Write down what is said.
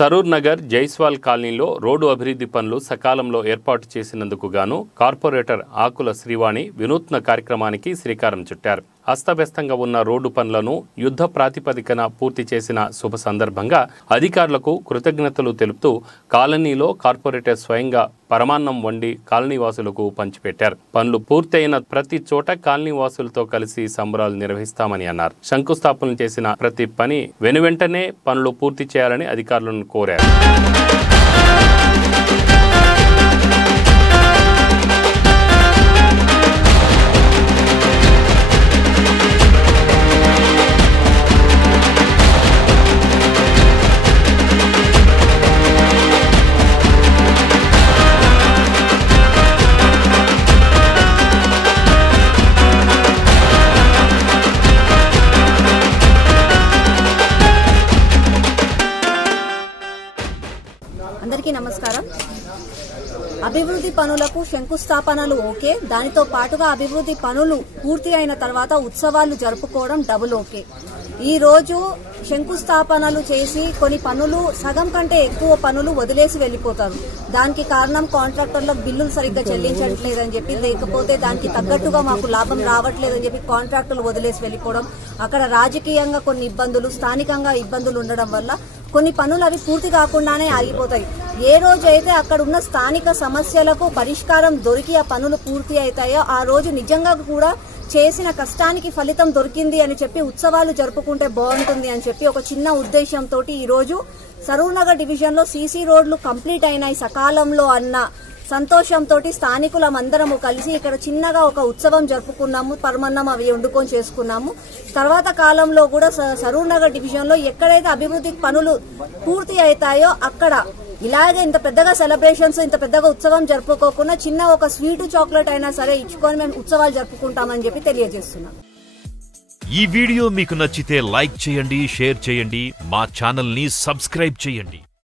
సరూర్ నగర్ జైస్వాల్ కాలనీలో రోడ్డు అభివృద్ధి పనులు సకాలంలో ఏర్పాటు చేసినందుకు గాను కార్పొరేటర్ ఆకుల శ్రీవాణి వినూత్న కార్యక్రమానికి శ్రీకారం చుట్టారు. అస్తవ్యస్తంగా ఉన్న రోడ్డు పనులను యుద్ధ ప్రాతిపదికన పూర్తి చేసిన శుభ సందర్భంగా అధికారులకు కృతజ్ఞతలు తెలుపుతూ కాలనీలో కార్పొరేటర్ స్వయంగా పరమాన్నం వండి కాలనీవాసులకు పంచిపెట్టారు. పనులు పూర్తయిన ప్రతి చోట కాలనీవాసులతో కలిసి సంబరాలు నిర్వహిస్తామని అన్నారు. శంకుస్థాపన చేసిన ప్రతి పని వెనువెంటనే పనులు పూర్తి చేయాలని అధికారులను కోరారు. అందరికీ నమస్కారం. అభివృద్ధి పనులకు శంకుస్థాపనలు ఓకే, దానితో పాటుగా అభివృద్ధి పనులు పూర్తి అయిన తర్వాత ఉత్సవాలు జరుపుకోవడం డబుల్ ఓకే. ఈ రోజు శంకుస్థాపనలు చేసి కొన్ని పనులు సగం కంటే ఎక్కువ పనులు వదిలేసి వెళ్లిపోతారు. దానికి కారణం కాంట్రాక్టర్లకు బిల్లులు సరిగ్గా చెల్లించట్లేదని చెప్పి, లేకపోతే దానికి తగ్గట్టుగా మాకు లాభం రావట్లేదని చెప్పి కాంట్రాక్టర్లు వదిలేసి వెళ్లిపోవడం, అక్కడ రాజకీయంగా కొన్ని ఇబ్బందులు, స్థానికంగా ఇబ్బందులు ఉండడం వల్ల కొన్ని పనులు అవి పూర్తి కాకుండానే ఆగిపోతాయి. ఏ రోజైతే అక్కడ ఉన్న స్థానిక సమస్యలకు పరిష్కారం దొరికి ఆ పనులు పూర్తి అవుతాయో ఆ రోజు నిజంగా కూడా చేసిన కష్టానికి ఫలితం దొరికింది అని చెప్పి ఉత్సవాలు జరుపుకుంటే బాగుంటుంది అని చెప్పి ఒక చిన్న ఉద్దేశంతో ఈ రోజు సరూర్ నగర్ డివిజన్ లో సీసీ రోడ్లు కంప్లీట్ అయినాయి సకాలంలో అన్న సంతోషంతో స్థానికులమందరము కలిసి ఇక్కడ చిన్నగా ఒక ఉత్సవం జరుపుకున్నాము. పరమన్నం అవి వండుకొని చేసుకున్నాము. తర్వాత కాలంలో కూడా సరూర్ నగర్ డివిజన్ లో ఎక్కడైతే అభివృద్ధి పనులు పూర్తి అవుతాయో అక్కడ ఇలాగే ఇంత పెద్దగా సెలబ్రేషన్స్, ఇంత పెద్దగా ఉత్సవం జరుపుకోకుండా చిన్న ఒక స్వీటు చాక్లెట్ అయినా సరే ఇచ్చుకొని మేము ఉత్సవాలు జరుపుకుంటామని చెప్పి తెలియజేస్తున్నాం. ఈ వీడియో మీకు నచ్చితే లైక్ చేయండి, షేర్ చేయండి, మా ఛానల్ ని సబ్స్క్రైబ్ చేయండి.